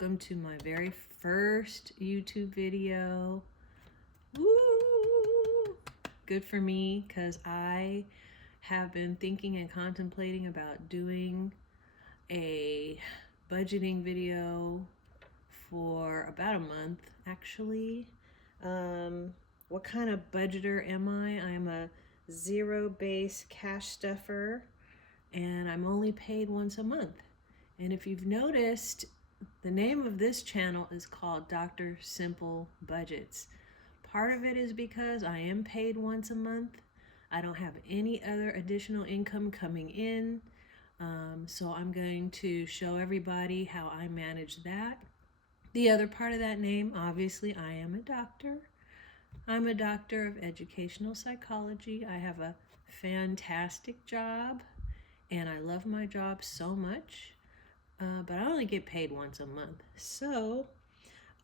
welcome to my very first YouTube video. Woo! Good for me, because I have been thinking and contemplating about doing a budgeting video for about a month, actually. What kind of budgeter am I? I'm a zero-base cash stuffer, and I'm only paid once a month. And if you've noticed, the name of this channel is called Dr. Simple Budgets. Part of it is because I am paid once a month. I don't have any other additional income coming in. So I'm going to show everybody how I manage that. The other part of that name, obviously, I am a doctor. I'm a doctor of educational psychology. I have a fantastic job, and I love my job so much. But I only get paid once a month. So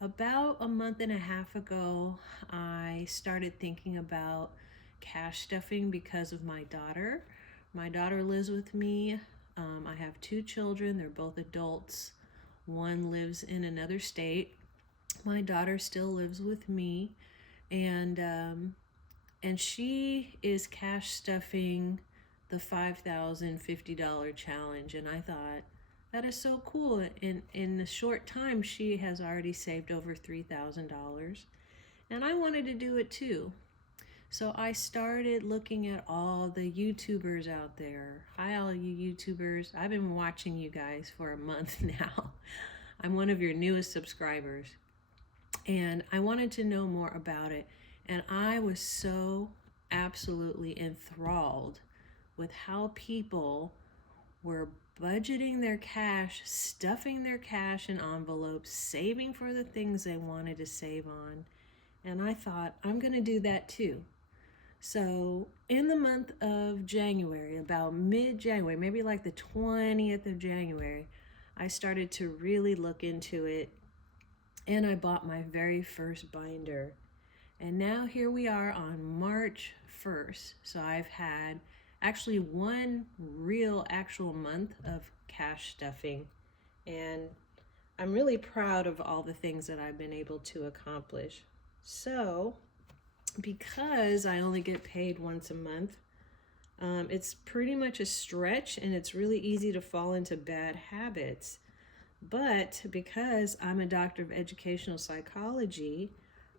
about a month and a half ago, I started thinking about cash stuffing because of my daughter. My daughter lives with me. I have two children. They're both adults. One lives in another state. My daughter still lives with me, and she is cash stuffing the $5,050 challenge. And I thought, that is so cool. In a short time, she has already saved over $3,000. And I wanted to do it too. So I started looking at all the YouTubers out there. Hi, all you YouTubers. I've been watching you guys for a month now. I'm one of your newest subscribers. And I wanted to know more about it. And I was so absolutely enthralled with how people were budgeting their cash, stuffing their cash in envelopes, saving for the things they wanted to save on. And I thought, I'm going to do that too. So in the month of January, about mid-January, maybe like the 20th of January, I started to really look into it, and I bought my very first binder. And now here we are on March 1st. So I've had actually one real actual month of cash stuffing, and I'm really proud of all the things that I've been able to accomplish. So because I only get paid once a month, it's pretty much a stretch, and it's really easy to fall into bad habits. But because I'm a doctor of educational psychology,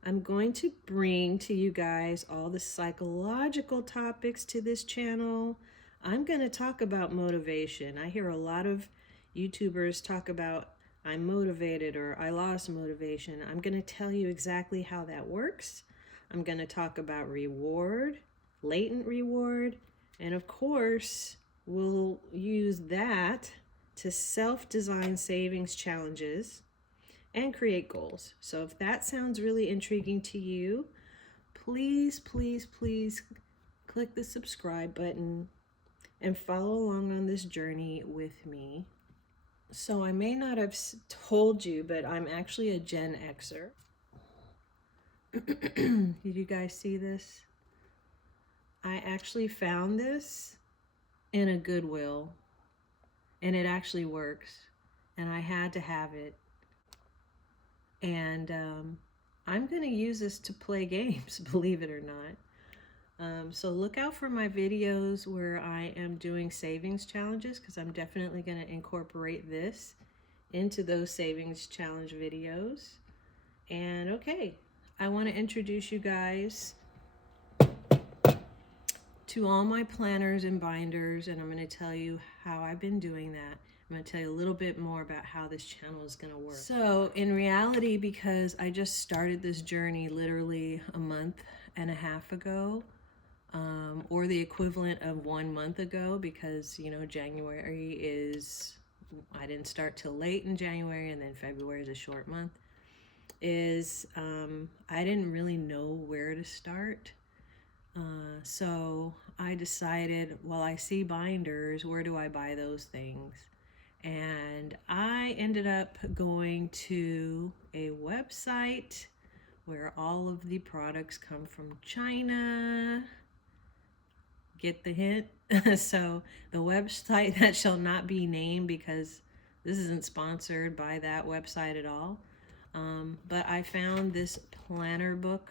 I'm going to bring to you guys all the psychological topics to this channel. I'm going to talk about motivation. I hear a lot of YouTubers talk about I'm motivated or I lost motivation. I'm going to tell you exactly how that works. I'm going to talk about reward, latent reward, and of course, we'll use that to self-design savings challenges and create goals. So if that sounds really intriguing to you, please, please, please click the subscribe button and follow along on this journey with me. So I may not have told you, but I'm actually a Gen Xer. Did you guys see this? I actually found this in a Goodwill, and it actually works, and I had to have it. And I'm going to use this to play games, believe it or not. So look out for my videos where I am doing savings challenges, because I'm definitely going to incorporate this into those savings challenge videos. And okay, I want to introduce you guys to all my planners and binders, and I'm going to tell you how I've been doing that. I'm going to tell you a little bit more about how this channel is going to work. So in reality, because I just started this journey literally a month and a half ago, or the equivalent of 1 month ago, because, you know, January is, I didn't start till late in January, and then February is a short month, is I didn't really know where to start. So I decided, well, I see binders, where do I buy those things? And I ended up going to a website where all of the products come from China. Get the hint? So the website that shall not be named, because This isn't sponsored by that website at all. But I found this planner book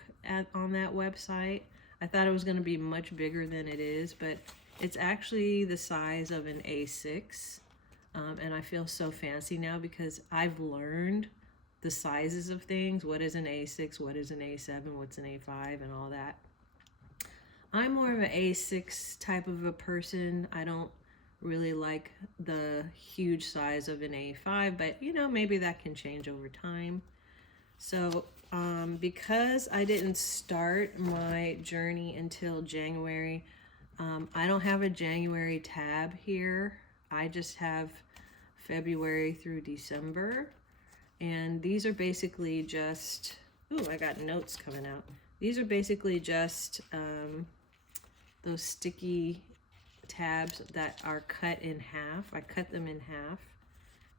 on that website. I thought it was going to be much bigger than it is, but it's actually the size of an A6. And I feel so fancy now because I've learned the sizes of things. What is an A6? What is an A7? What's an A5? And all that. I'm more of an A6 type of a person. I don't really like the huge size of an A5, but you know, maybe that can change over time. So because I didn't start my journey until January, I don't have a January tab here. I just have February through December. And these are basically just, ooh, I got notes coming out. These are basically just those sticky tabs that are cut in half. I cut them in half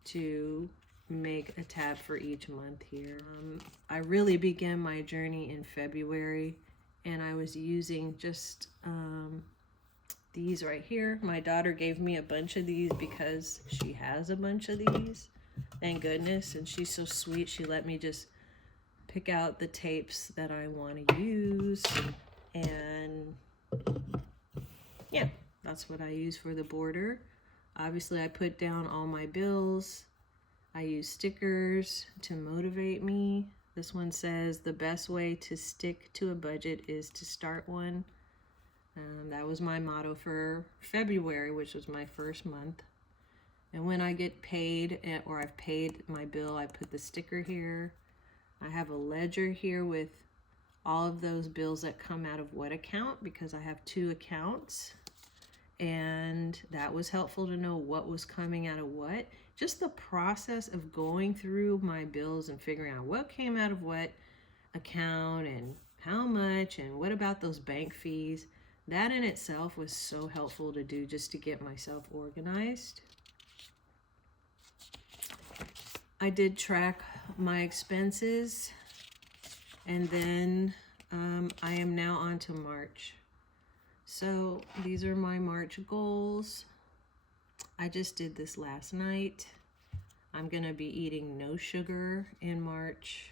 to make a tab for each month here. I really began my journey in February, and I was using just these right here. My daughter gave me a bunch of these because she has a bunch of these, thank goodness, and she's so sweet. She let me just pick out the tapes that I want to use, and yeah, that's what I use for the border. Obviously, I put down all my bills. I use stickers to motivate me. This one says, the best way to stick to a budget is to start one. That was my motto for February, which was my first month. And when I get paid, or I've paid my bill, I put the sticker here. I have a ledger here with all of those bills that come out of what account, because I have 2 accounts. And that was helpful to know what was coming out of what. Just the process of going through my bills and figuring out what came out of what account and how much and what about those bank fees. That in itself was so helpful to do, just to get myself organized. I did track my expenses, and then I am now on to March. So these are my March goals. I just did this last night. I'm gonna be eating no sugar in March.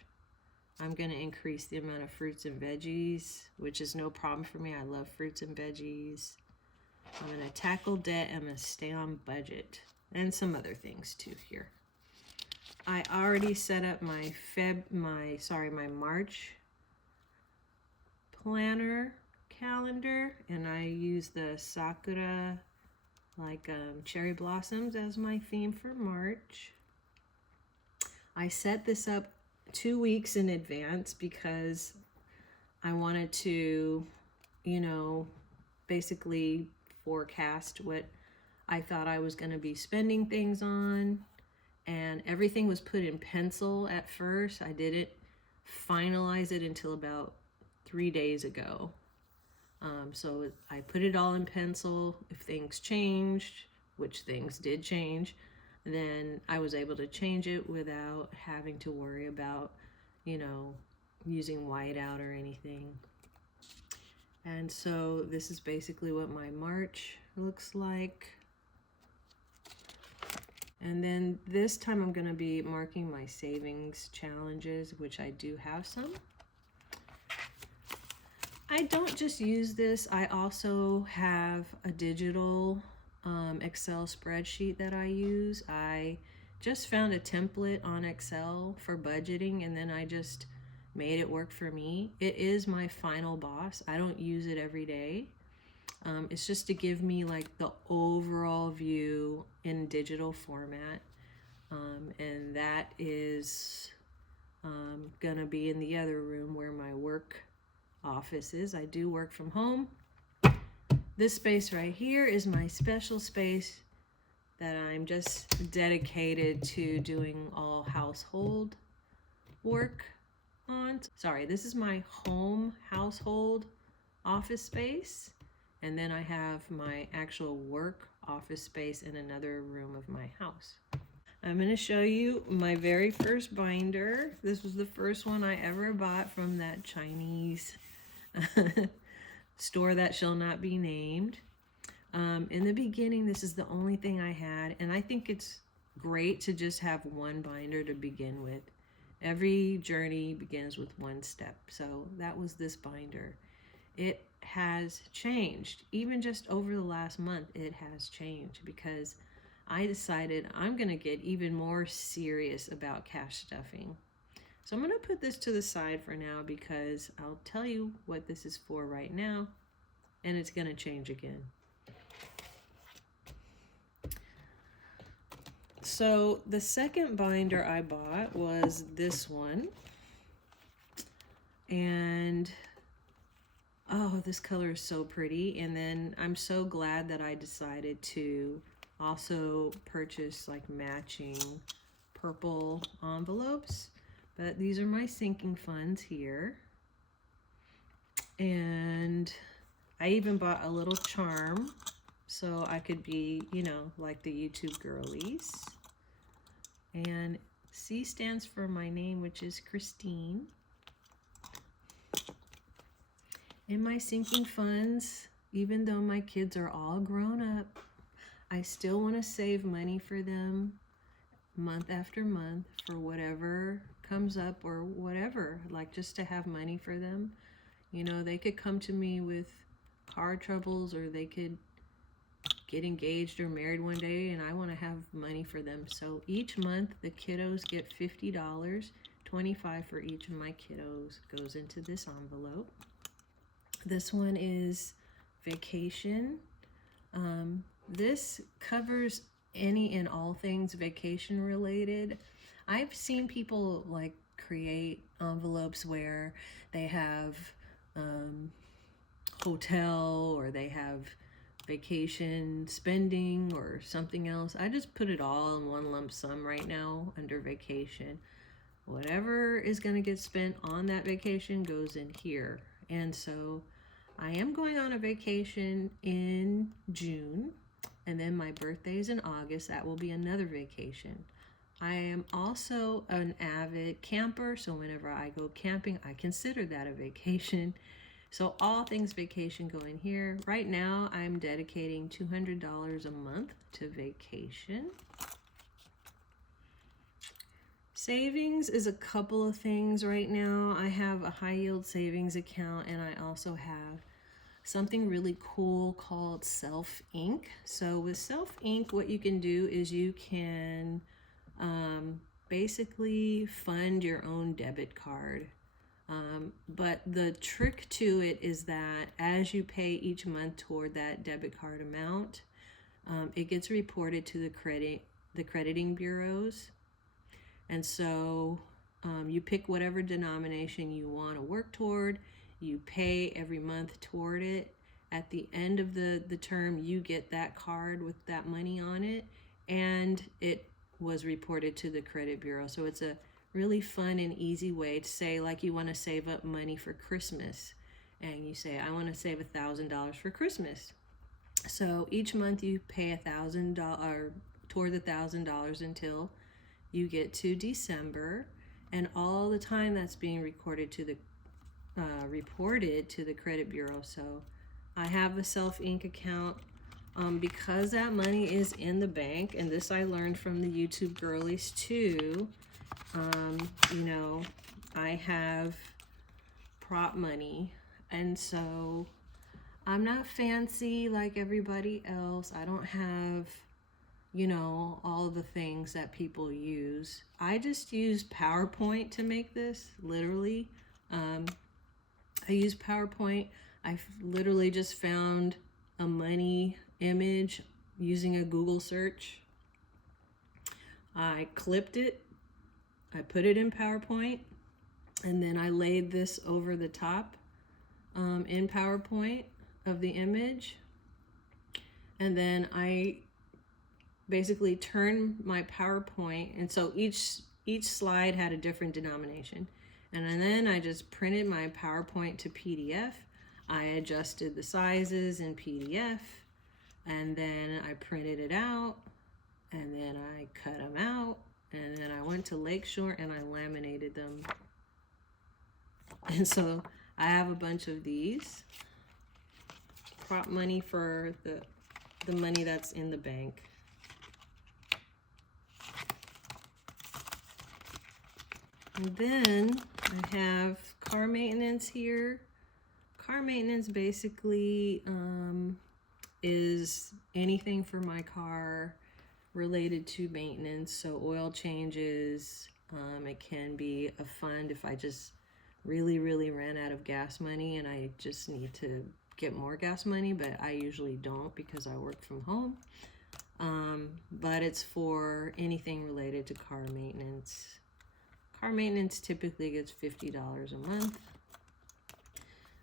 I'm gonna increase the amount of fruits and veggies, which is no problem for me. I love fruits and veggies. I'm gonna tackle debt. I'm gonna stay on budget, and some other things too here. I already set up my March planner calendar, and I use the Sakura cherry blossoms as my theme for March. I set this up 2 weeks in advance because I wanted to, you know, basically forecast what I thought I was going to be spending things on. And everything was put in pencil at first. I didn't finalize it until about 3 days ago. So I put it all in pencil. If things changed, which things did change, then I was able to change it without having to worry about, you know, using whiteout or anything. And so this is basically what my March looks like. And then this time I'm going to be marking my savings challenges, which I do have some. I don't just use this. I also have a digital Excel spreadsheet that I use. I just found a template on Excel for budgeting, and then I just made it work for me. It is my final boss. I don't use it every day. It's just to give me like the overall view in digital format. And that is gonna be in the other room where my work office is. I do work from home. This space right here is my special space that I'm just dedicated to doing all household work on. Sorry, this is my home household office space. And then I have my actual work office space in another room of my house. I'm going to show you my very first binder. This was the first one I ever bought from that Chinese store that shall not be named. In the beginning, this is the only thing I had, and I think it's great to just have one binder to begin with. Every journey begins with one step. So that was this binder. It has changed. Even just over the last month, it has changed because I decided I'm going to get even more serious about cash stuffing. So I'm going to put this to the side for now because I'll tell you what this is for right now, and it's going to change again. So the second binder I bought was this one. And oh, this color is so pretty. And then I'm so glad that I decided to also purchase like matching purple envelopes. But these are my sinking funds here. And I even bought a little charm so I could be, you know, like the YouTube girlies. And C stands for my name, which is Christine. In my sinking funds, even though my kids are all grown up, I still want to save money for them month after month for whatever comes up or whatever, like just to have money for them. You know, they could come to me with car troubles, or they could get engaged or married one day, and I want to have money for them. So each month the kiddos get $50, $25 for each of my kiddos goes into this envelope. This one is vacation. This covers any and all things vacation related. I've seen people like create envelopes where they have hotel, or they have vacation spending or something else. I just put it all in one lump sum right now under vacation. Whatever is going to get spent on that vacation goes in here. And so I am going on a vacation in June, and then my birthday is in August. That will be another vacation. I am also an avid camper, so whenever I go camping, I consider that a vacation. So all things vacation go in here. Right now, I'm dedicating $200 a month to vacation. Savings is a couple of things right now. I have a high yield savings account, and I also have something really cool called Self Inc. So with Self Inc, what you can do is you can basically fund your own debit card. But the trick to it is that as you pay each month toward that debit card amount, it gets reported to the crediting bureaus. And so you pick whatever denomination you want to work toward. You pay every month toward it. At the end of the term, you get that card with that money on it, and it was reported to the credit bureau. So it's a really fun and easy way to say, like, you want to save up money for Christmas, and you say, I want to save $1,000 for Christmas. So each month you pay $1,000 toward the $1,000 until you get to December, and all the time that's being reported to the credit bureau. So I have a Self Inc account because that money is in the bank, and this I learned from the YouTube girlies too. You know, I have prop money, and so I'm not fancy like everybody else. I don't have, you know, all the things that people use. I just use PowerPoint to make this, literally. I use PowerPoint. I literally just found a money image using a Google search. I clipped it, I put it in PowerPoint, and then I laid this over the top in PowerPoint of the image. And then I basically turned my PowerPoint, and so each slide had a different denomination. And then I just printed my PowerPoint to PDF. I adjusted the sizes in PDF, and then I printed it out, and then I cut them out, and then I went to Lakeshore and I laminated them. And so I have a bunch of these. Prop money for the money that's in the bank. And then I have car maintenance here. Car maintenance basically is anything for my car related to maintenance. So oil changes, it can be a fund if I just really ran out of gas money and I just need to get more gas money, but I usually don't because I work from home. But it's for anything related to car maintenance. Car maintenance typically gets $50 a month.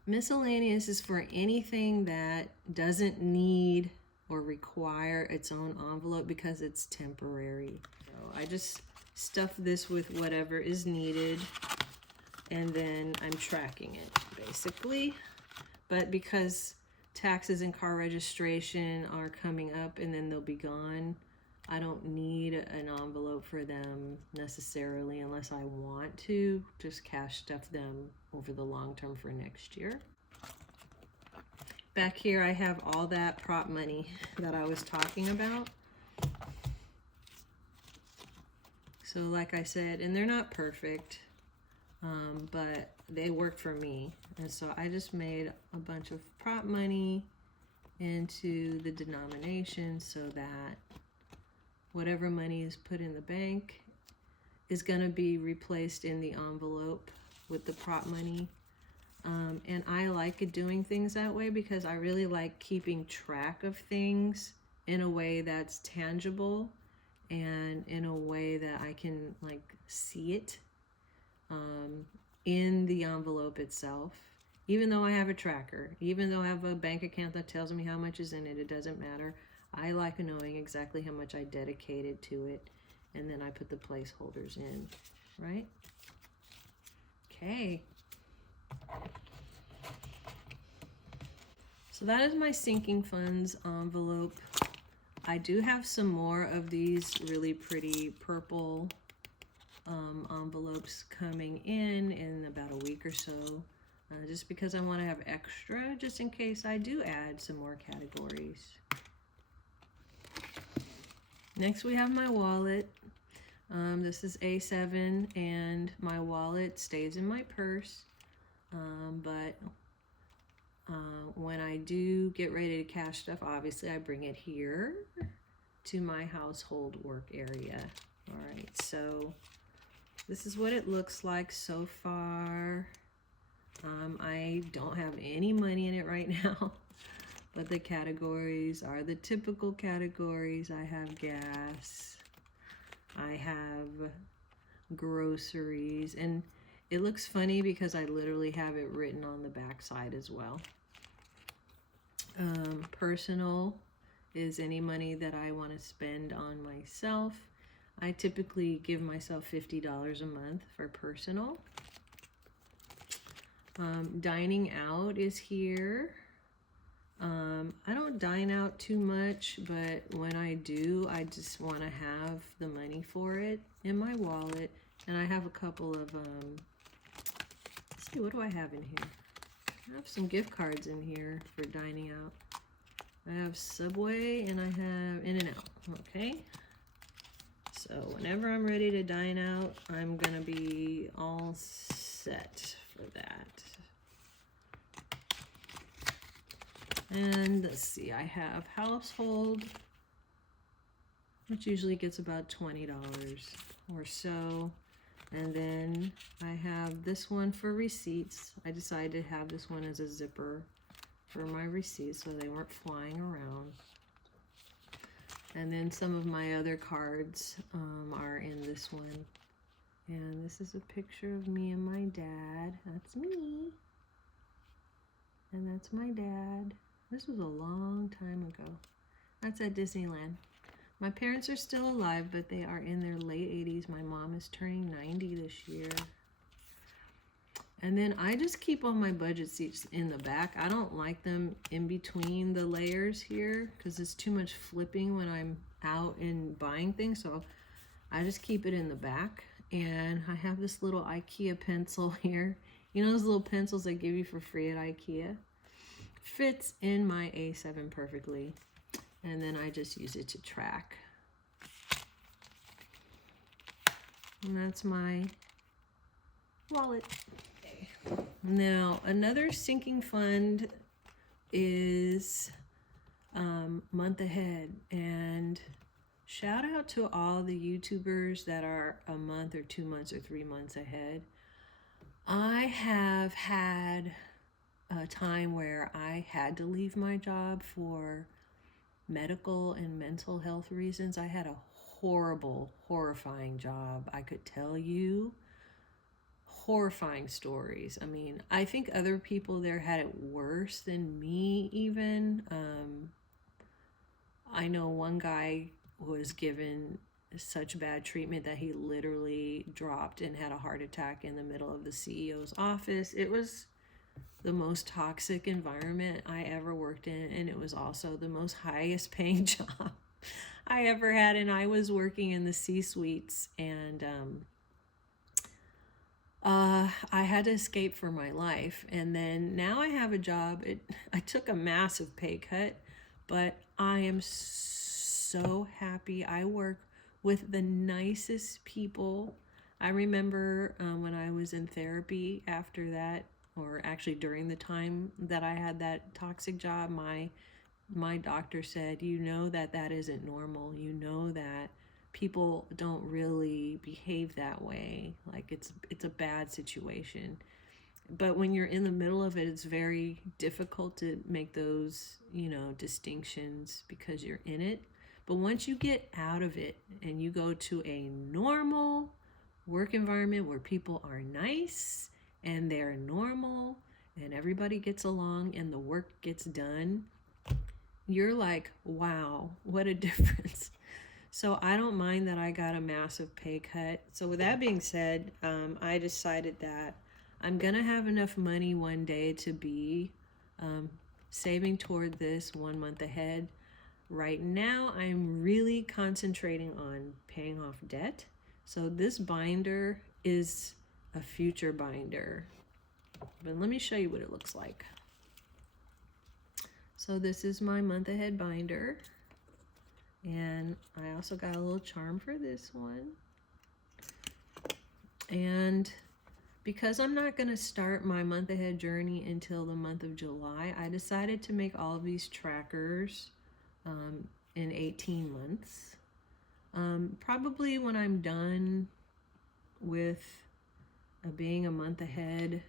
Miscellaneous is for anything that doesn't need or require its own envelope because it's temporary. So I just stuff this with whatever is needed, and then I'm tracking it basically. But because taxes and car registration are coming up and then they'll be gone, I don't need an envelope for them necessarily unless I want to just cash stuff them over the long term for next year. Back here I have all that prop money that I was talking about. So like I said, and they're not perfect, but they work for me. And so I just made a bunch of prop money into the denomination so that whatever money is put in the bank is going to be replaced in the envelope with the prop money. And I like doing things that way because I really like keeping track of things in a way that's tangible and in a way that I can like see it in the envelope itself. Even though I have a tracker, even though I have a bank account that tells me how much is in it, it doesn't matter. I like knowing exactly how much I dedicated to it, and then I put the placeholders in, right? Okay. So that is my sinking funds envelope. I do have some more of these really pretty purple envelopes coming in about a week or so, just because I want to have extra, just in case I do add some more categories. Next we have my wallet. This is A7 and my wallet stays in my purse, but when I do get ready to cash stuff, obviously I bring it here to my household work area. All right, so this is what it looks like so far. I don't have any money in it right now, but the categories are the typical categories. I have gas, I have groceries, and it looks funny because I literally have it written on the back side as well. Personal is any money that I want to spend on myself. I typically give myself $50 a month for personal. Dining out is here. I don't dine out too much, but when I do, I just want to have the money for it in my wallet. And I have a couple of, let's see, what do I have in here? I have some gift cards in here for dining out. I have Subway and I have In-N-Out, okay? So whenever I'm ready to dine out, I'm gonna be all set for that. And let's see, I have household, which usually gets about $20 or so. And then I have this one for receipts. I decided to have this one as a zipper for my receipts so they weren't flying around. And then some of my other cards are in this one. And this is a picture of me and my dad. That's me. And that's my dad. This was a long time ago. That's at Disneyland. My parents are still alive, but they are in their late 80s. My mom is turning 90 this year. And then I just keep all my budget seats in the back. I don't like them in between the layers here because it's too much flipping when I'm out and buying things. So I just keep it in the back. And I have this little IKEA pencil here. You know those little pencils they give you for free at IKEA? Fits in my A7 perfectly. And then I just use it to track. And that's my wallet. Okay. Now, another sinking fund is month ahead, and shout out to all the YouTubers that are a month or 2 months or 3 months ahead. I have had a time where I had to leave my job for medical and mental health reasons. I had a horrible, horrifying job. I could tell you horrifying stories. I mean, I think other people there had it worse than me, even. I know one guy was given such bad treatment that he literally dropped and had a heart attack in the middle of the CEO's office. It was the most toxic environment I ever worked in, and it was also the most highest paying job I ever had. And I was working in the C-suites, and I had to escape for my life. And then now I have a job. I took a massive pay cut, but I am so happy. I work with the nicest people. I remember when I was in therapy after that, or actually during the time that I had that toxic job, my doctor said, you know that isn't normal. You know that people don't really behave that way. Like it's a bad situation. But when you're in the middle of it, it's very difficult to make those, distinctions because you're in it. But once you get out of it and you go to a normal work environment where people are nice and they're normal and everybody gets along and the work gets done, you're like, wow, what a difference. So I don't mind that I got a massive pay cut. So with that being said, I decided that I'm going to have enough money one day to be saving toward this 1 month ahead. Right now, I'm really concentrating on paying off debt. So this binder is a future binder. But let me show you what it looks like. So this is my month ahead binder. And I also got a little charm for this one. And because I'm not going to start my month ahead journey until the month of July, I decided to make all of these trackers in 18 months. Probably when I'm done with being a month ahead,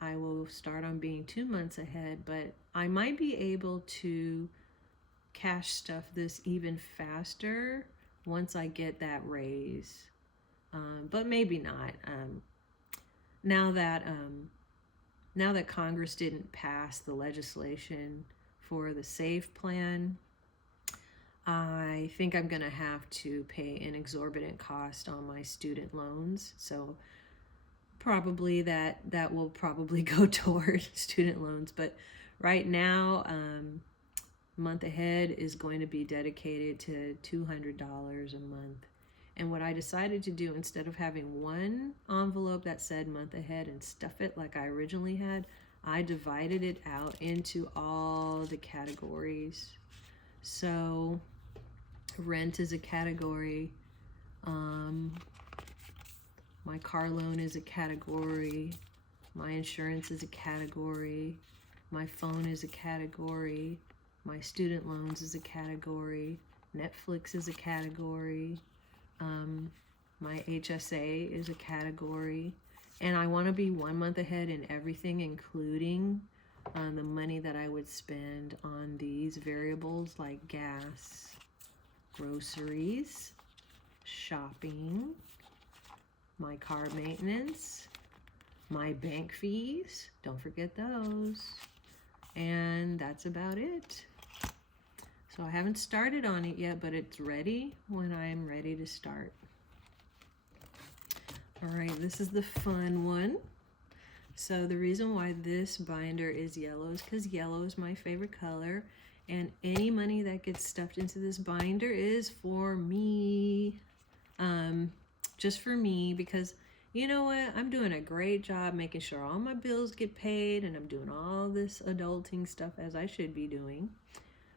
I will start on being 2 months ahead, but I might be able to cash stuff this even faster once I get that raise, but maybe not. Now that Congress didn't pass the legislation for the SAVE plan, I think I'm gonna have to pay an exorbitant cost on my student loans. So probably that will probably go toward student loans. But right now, month ahead is going to be dedicated to $200 a month. And what I decided to do, instead of having one envelope that said month ahead and stuff it like I originally had, I divided it out into all the categories. So rent is a category, my car loan is a category, my insurance is a category, my phone is a category, my student loans is a category, Netflix is a category, my HSA is a category, and I want to be 1 month ahead in everything, including the money that I would spend on these variables like gas, groceries, shopping, my car maintenance, my bank fees, don't forget those, and that's about it. So I haven't started on it yet, but it's ready when I'm ready to start. All right, this is the fun one. So the reason why this binder is yellow is because yellow is my favorite color, and any money that gets stuffed into this binder is for me. Just for me, because you know what? I'm doing a great job making sure all my bills get paid, and I'm doing all this adulting stuff as I should be doing.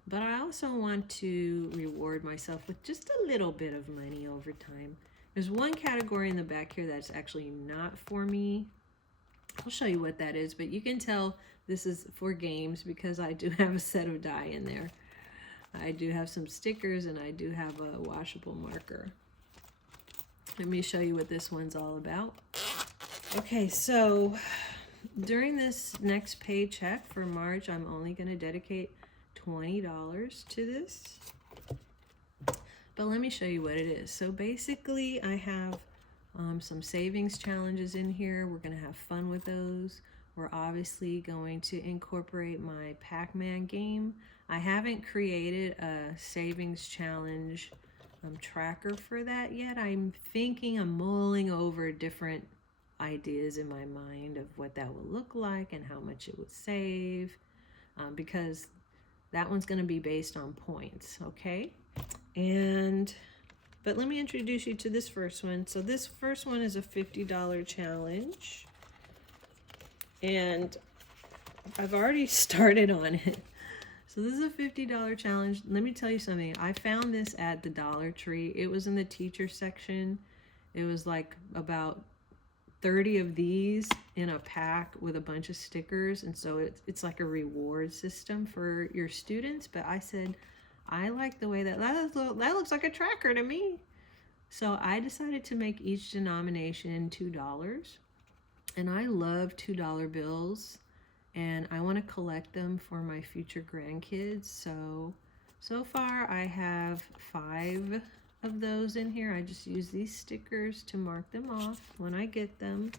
But I also want to reward myself with just a little bit of money over time. There's one category in the back here that's actually not for me. I'll show you what that is, but you can tell this is for games because I do have a set of die in there. I do have some stickers and I do have a washable marker. Let me show you what this one's all about. Okay, so during this next paycheck for March, I'm only going to dedicate $20 to this. But let me show you what it is. So basically, I have some savings challenges in here. We're going to have fun with those. We're obviously going to incorporate my Pac-Man game. I haven't created a savings challenge tracker for that yet. I'm mulling over different ideas in my mind of what that would look like and how much it would save, because that one's going to be based on points, okay? But let me introduce you to this first one. So this first one is a $50 challenge, and I've already started on it. So this is a $50 challenge. Let me tell you something. I found this at the Dollar Tree. It was in the teacher section. It was like about 30 of these in a pack with a bunch of stickers, and so it's like a reward system for your students. But I said, I like the way that looks like a tracker to me. So I decided to make each denomination $2. And I love $2 bills, and I want to collect them for my future grandkids. So far I have 5 of those in here. I just use these stickers to mark them off when I get them.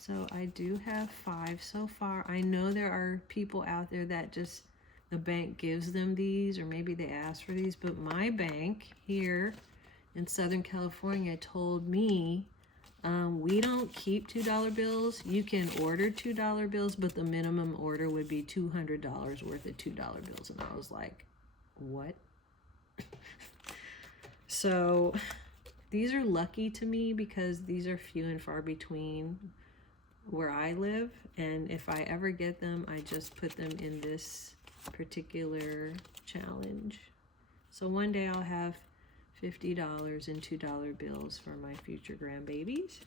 So I do have 5 so far. I know there are people out there that just the bank gives them these, or maybe they ask for these, but my bank here in Southern California told me we don't keep $2 bills. You can order $2 bills, but the minimum order would be $200 worth of $2 bills. And I was like, what? So these are lucky to me because these are few and far between where I live. And if I ever get them, I just put them in this particular challenge. So one day I'll have $50 in $2 bills for my future grandbabies.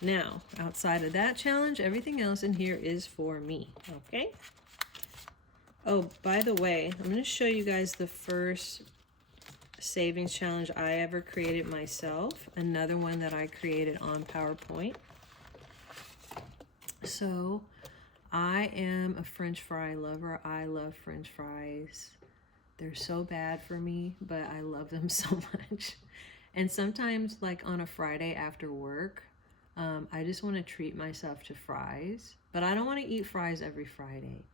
Now, outside of that challenge, everything else in here is for me, okay? Oh, by the way, I'm going to show you guys the first savings challenge I ever created myself. Another one that I created on PowerPoint. So I am a French fry lover. I love French fries. They're so bad for me, but I love them so much. And sometimes, like on a Friday after work, I just want to treat myself to fries, but I don't want to eat fries every Friday.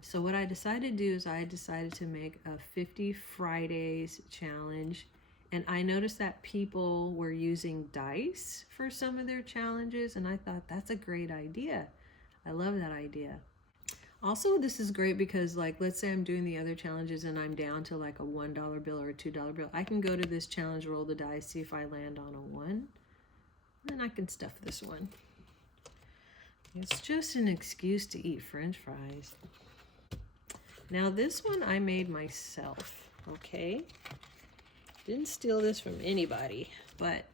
So what I decided to do is I decided to make a 50 Fridays challenge. And I noticed that people were using dice for some of their challenges, and I thought that's a great idea. I love that idea. Also, this is great because, like, let's say I'm doing the other challenges and I'm down to like a $1 bill or a $2 bill. I can go to this challenge, roll the dice, see if I land on a 1. Then I can stuff this one. It's just an excuse to eat French fries. Now this one I made myself, okay? Didn't steal this from anybody, but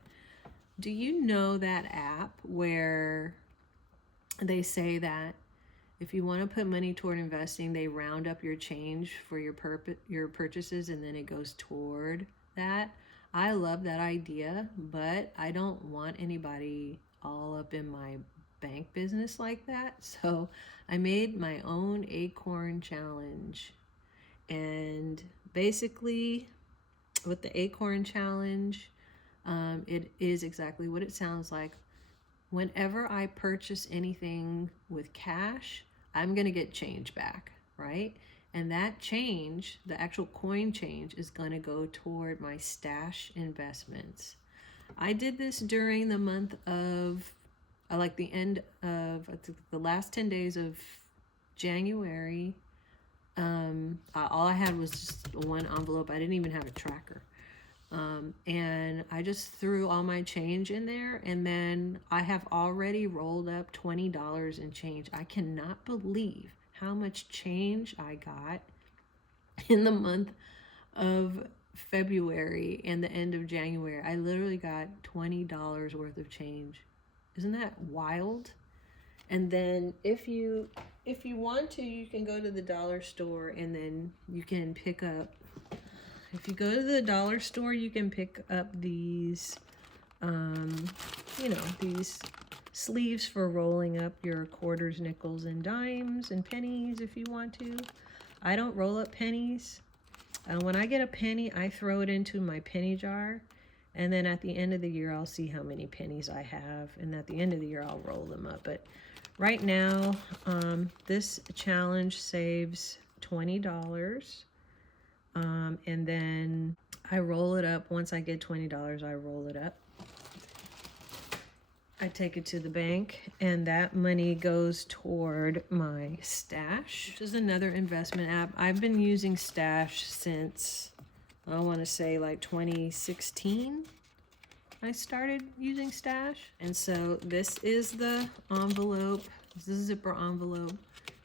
do you know that app where they say that if you want to put money toward investing, they round up your change for your purchases and then it goes toward that? I love that idea, but I don't want anybody all up in my bank business like that. So I made my own Acorn challenge. And basically with the Acorn challenge, it is exactly what it sounds like. Whenever I purchase anything with cash, I'm going to get change back, right? And that change, the actual coin change, is going to go toward my stash investments. I did this during the month of, like the end of the last 10 days of January. All I had was just one envelope. I didn't even have a tracker. And I just threw all my change in there, and then I have already rolled up $20 in change. I cannot believe how much change I got in the month of February and the end of January. I literally got $20 worth of change. Isn't that wild? And then if you want to, you can go to the dollar store and then you can pick up, if you go to the dollar store, you can pick up these, these sleeves for rolling up your quarters, nickels, and dimes and pennies if you want to. I don't roll up pennies. When I get a penny, I throw it into my penny jar. And then at the end of the year, I'll see how many pennies I have. And at the end of the year, I'll roll them up. But right now, this challenge saves $20. And then I roll it up. Once I get $20, I roll it up. I take it to the bank, and that money goes toward my Stash, which is another investment app. I've been using Stash since, I want to say like 2016. I started using Stash. And so this is the envelope. This is a zipper envelope.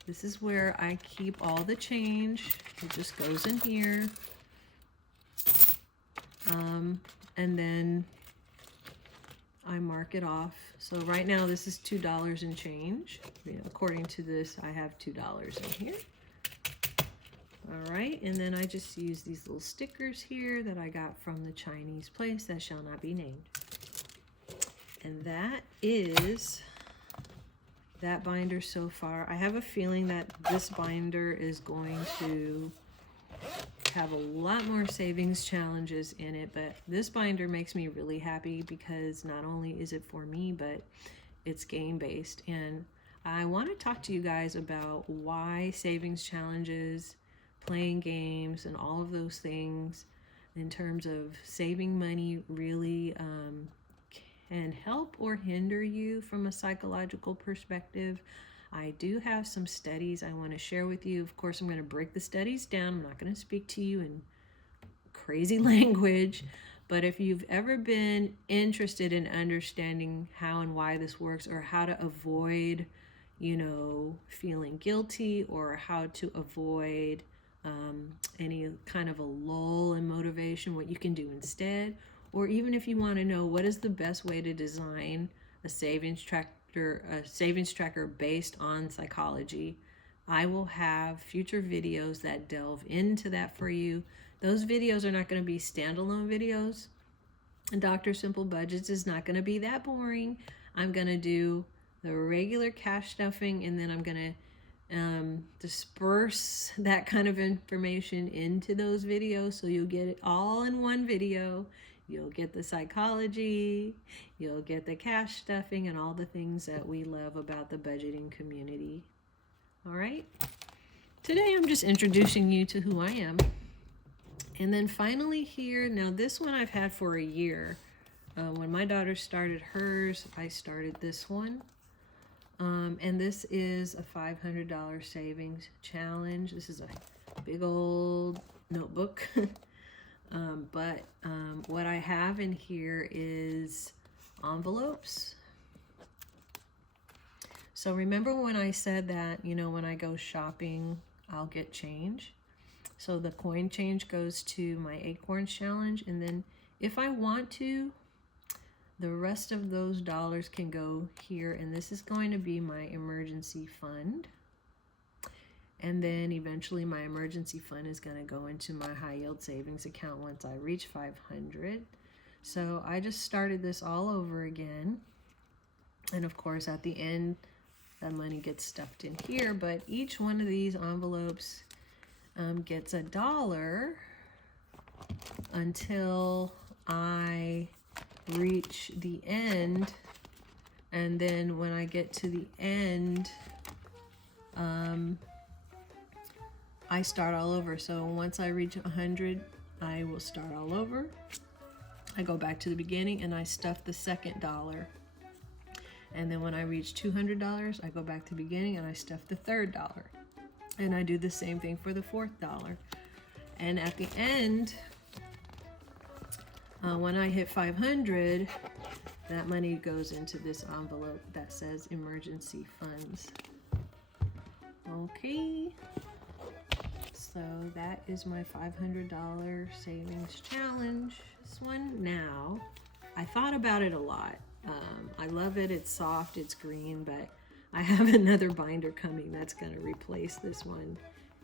This is where I keep all the change. It just goes in here. And then I mark it off. So right now this is $2 and change. According to this, I have $2 in here. All right, and then I just use these little stickers here that I got from the Chinese place that shall not be named. And that is that binder so far. I have a feeling that this binder is going to have a lot more savings challenges in it, but this binder makes me really happy because not only is it for me, but it's game based. And I want to talk to you guys about why savings challenges, playing games, and all of those things in terms of saving money really can help or hinder you from a psychological perspective. I do have some studies I want to share with you. Of course, I'm going to break the studies down. I'm not going to speak to you in crazy language, but if you've ever been interested in understanding how and why this works, or how to avoid, feeling guilty, or how to avoid any kind of a lull in motivation, what you can do instead, or even if you want to know what is the best way to design a savings tracker based on psychology, I will have future videos that delve into that for you. Those videos are not going to be standalone videos. And Dr. Simple Budgets is not going to be that boring. I'm going to do the regular cash stuffing, and then I'm going to disperse that kind of information into those videos, so you'll get it all in one video. You'll get the psychology, you'll get the cash stuffing, and all the things that we love about the budgeting community. All right? Today I'm just introducing you to who I am. And then finally here, now this one I've had for a year. When my daughter started hers, I started this one. And this is a $500 savings challenge. This is a big old notebook. But what I have in here is envelopes. So remember when I said that, when I go shopping, I'll get change. So the coin change goes to my Acorns challenge. And then if I want to, the rest of those dollars can go here. And this is going to be my emergency fund. And then eventually my emergency fund is going to go into my high yield savings account once I reach 500. So I just started this all over again. And of course at the end, that money gets stuffed in here. But each one of these envelopes gets $1 until I reach the end. And then when I get to the end, I start all over. So once I reach 100, I will start all over. I go back to the beginning and I stuff the second dollar. And then when I reach $200, I go back to the beginning and I stuff the third dollar. And I do the same thing for the fourth dollar. And at the end, when I hit 500, that money goes into this envelope that says emergency funds. Okay. So that is my $500 savings challenge. This one now, I thought about it a lot. I love it. It's soft, it's green, but I have another binder coming that's going to replace this one.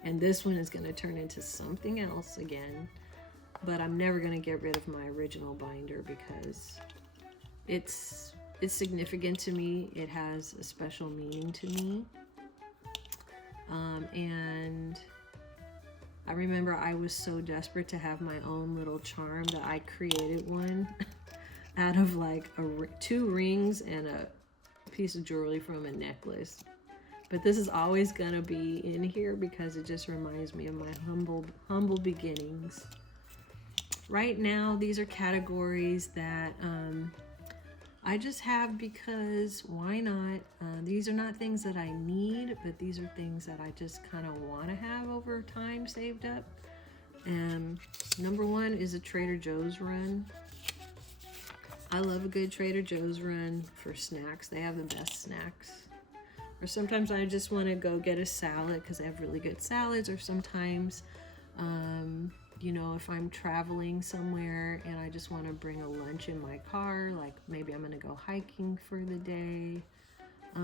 And this one is going to turn into something else again. But I'm never going to get rid of my original binder because it's significant to me. It has a special meaning to me. And I remember I was so desperate to have my own little charm that I created one out of like 2 rings and a piece of jewelry from a necklace. But this is always gonna be in here because it just reminds me of my humble beginnings. Right now, these are categories that I just have because why not? These are not things that I need, but these are things that I just kind of want to have over time saved up. And number 1 is a Trader Joe's run. I love a good Trader Joe's run for snacks. They have the best snacks. Or sometimes I just want to go get a salad because they have really good salads. Or sometimes, you know, if I'm traveling somewhere and I just want to bring a lunch in my car, like maybe I'm going to go hiking for the day.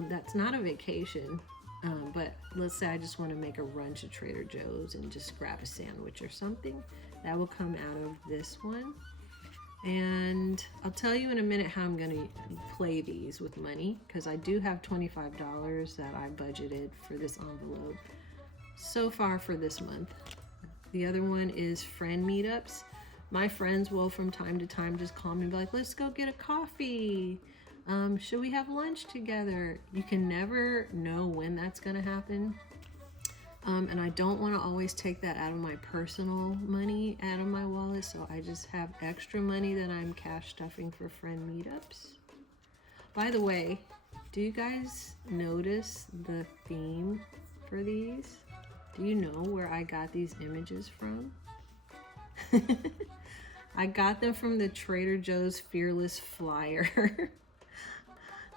That's not a vacation, but let's say I just want to make a run to Trader Joe's and just grab a sandwich or something. That will come out of this one. And I'll tell you in a minute how I'm going to play these with money because I do have $25 that I budgeted for this envelope so far for this month. The other one is friend meetups. My friends will from time to time just call me and be like, let's go get a coffee. Should we have lunch together? You can never know when that's going to happen. And I don't want to always take that out of my personal money out of my wallet, so I just have extra money that I'm cash stuffing for friend meetups. By the way, do you guys notice the theme for these? Do you know where I got these images from? I got them from the Trader Joe's Fearless Flyer.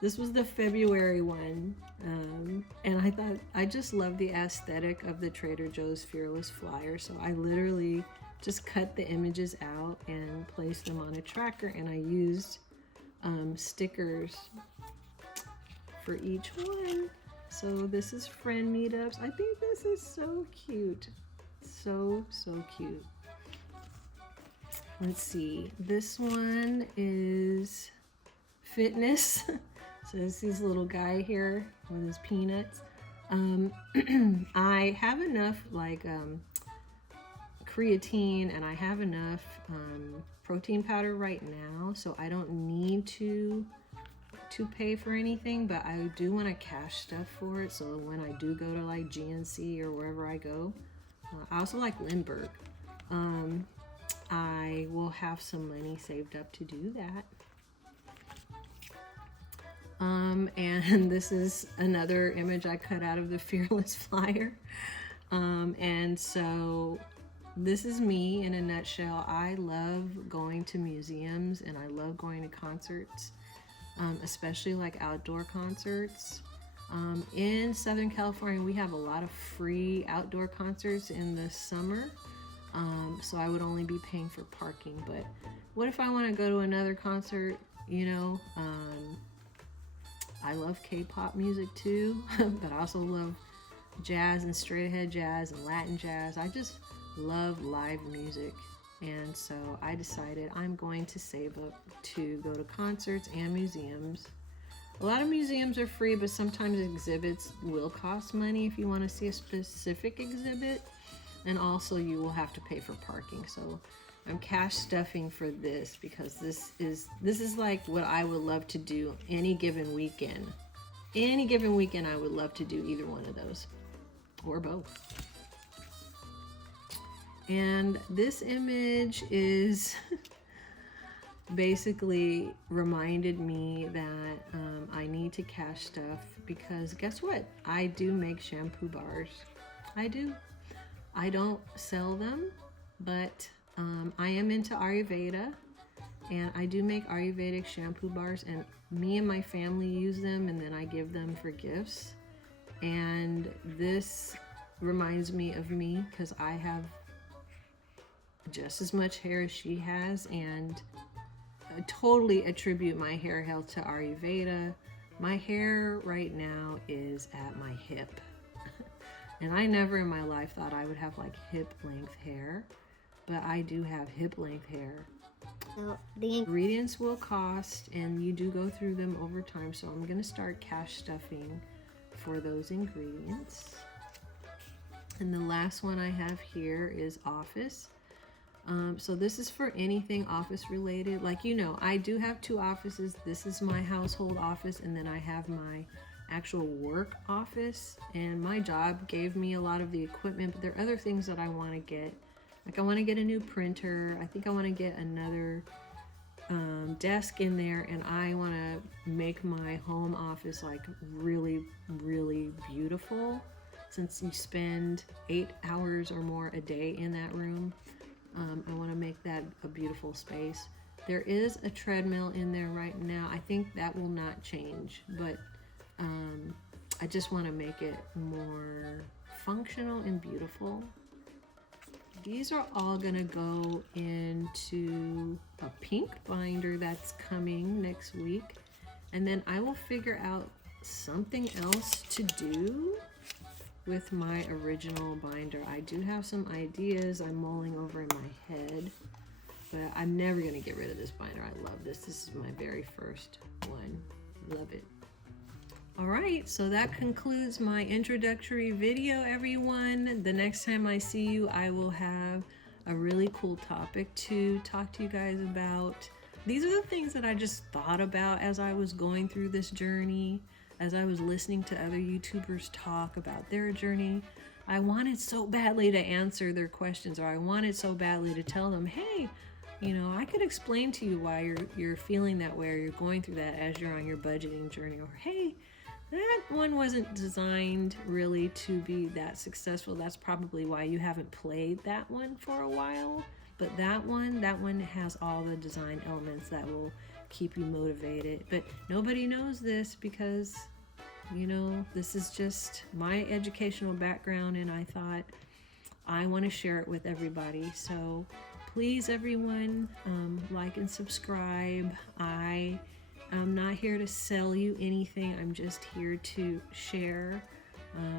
This was the February one, and I just love the aesthetic of the Trader Joe's Fearless Flyer, so I literally just cut the images out and placed them on a tracker, and I used stickers for each one. So this is friend meetups. I think this is so cute. So cute. Let's see. This one is fitness. So it's this little guy here with his peanuts. I have enough like creatine and I have enough protein powder right now, so I don't need to pay for anything, but I do want to cash stuff for it, so when I do go to like GNC or wherever I go, I also like Lindbergh, I will have some money saved up to do that. And this is another image I cut out of the Fearless Flyer. And so this is me in a nutshell. I love going to museums and I love going to concerts, especially like outdoor concerts. In Southern California, we have a lot of free outdoor concerts in the summer. So I would only be paying for parking. But what if I want to go to another concert, you know? I love K-pop music too, but I also love jazz and straight ahead jazz and Latin jazz. I just love live music. And so I decided I'm going to save up to go to concerts and museums. A lot of museums are free, but sometimes exhibits will cost money if you want to see a specific exhibit. And also you will have to pay for parking. So I'm cash stuffing for this because this is like what I would love to do any given weekend. Any given weekend I would love to do either one of those or both. And this image is basically reminded me that I need to cash stuff because guess what? I do make shampoo bars. I do. I don't sell them, but I am into Ayurveda and I do make Ayurvedic shampoo bars, and me and my family use them and then I give them for gifts. And this reminds me of me because I have just as much hair as she has, and I totally attribute my hair health to Ayurveda. My hair right now is at my hip. And I never in my life thought I would have like hip length hair, but I do have hip length hair. So the Ingredients will cost, and you do go through them over time, so I'm going to start cash stuffing for those ingredients. And the last one I have here is office. So this is for anything office related. Like, you know, I do have 2 offices. This is my household office, and then I have my actual work office, and my job gave me a lot of the equipment, but there are other things that I want to get. Like, I want to get a new printer. I think I want to get another desk in there, and I want to make my home office like really, really beautiful. Since you spend 8 hours or more a day in that room, I want to make that a beautiful space. There is a treadmill in there right now. I think that will not change, but I just want to make it more functional and beautiful. These are all gonna go into a pink binder that's coming next week, and then I will figure out something else to do with my original binder. I do have some ideas I'm mulling over in my head, but I'm never gonna get rid of this binder. I love this. This is my very first one. Love it. All right, so that concludes my introductory video, everyone. The next time I see you, I will have a really cool topic to talk to you guys about. These are the things that I just thought about as I was going through this journey, as I was listening to other YouTubers talk about their journey. I wanted so badly to answer their questions, or I wanted so badly to tell them, hey, you know, I could explain to you why you're feeling that way, or you're going through that as you're on your budgeting journey, or hey, that one wasn't designed really to be that successful. That's probably why you haven't played that one for a while. But that one has all the design elements that will keep you motivated. But nobody knows this because, you know, this is just my educational background, and I thought I want to share it with everybody. So please, everyone, like and subscribe. I'm not here to sell you anything. I'm just here to share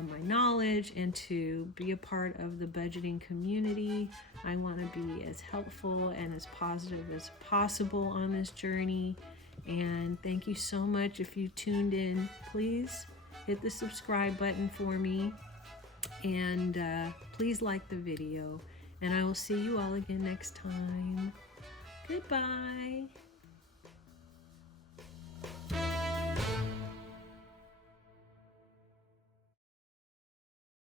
my knowledge and to be a part of the budgeting community. I want to be as helpful and as positive as possible on this journey. And thank you so much. If you tuned in, please hit the subscribe button for me. And please like the video. And I will see you all again next time. Goodbye.